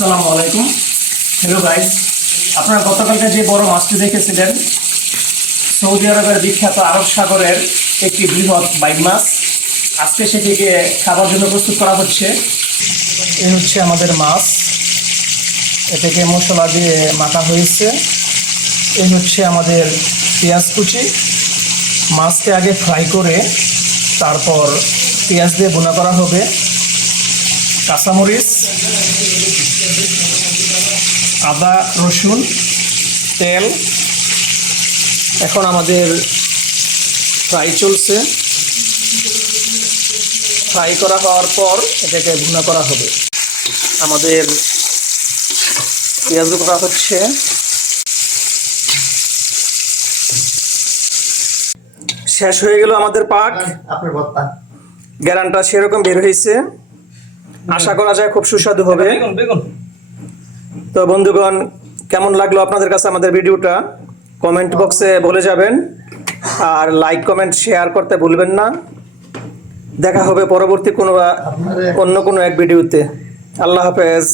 আসসালামু আলাইকুম। Hello guys, আপনারা গতকালকে যে বড় মাছটি দেখেছিলেন সৌদি আরবের বিখ্যাত আরব সাগরের একটি বৃহৎ বাইক মাছ, আজকে সেটিকে খাবার জন্য প্রস্তুত করা হচ্ছে। এই হচ্ছে আমাদের মাছ, এটাকে মশলা দিয়ে মাখা হয়েছে। এই হচ্ছে আমাদের পেঁয়াজ কুচি। মাছকে আগে ফ্রাই করে তারপর পেঁয়াজ দিয়ে ভুনা করা হবে। কাঁচামরিচ, আদা, রসুন, তেল। এখন আমাদের ফ্রাই চলছে। ফ্রাই করা হওয়ার পর এটাকে ভুনা করা হবে। আমাদের পেঁয়াজ করা হচ্ছে। শেষ হয়ে গেল আমাদের পাক। গ্যারান্টা সেরকম বের হয়েছে, আশা করা যায় খুব সুস্বাদু হবে। তো বন্ধুগণ, কেমন লাগলো আপনাদের কাছে আমাদের ভিডিওটা কমেন্ট বক্সে বলে যাবেন, আর লাইক কমেন্ট শেয়ার করতে ভুলবেন না। দেখা হবে পরবর্তী অন্য কোনো এক ভিডিওতে। আল্লাহ হাফেজ।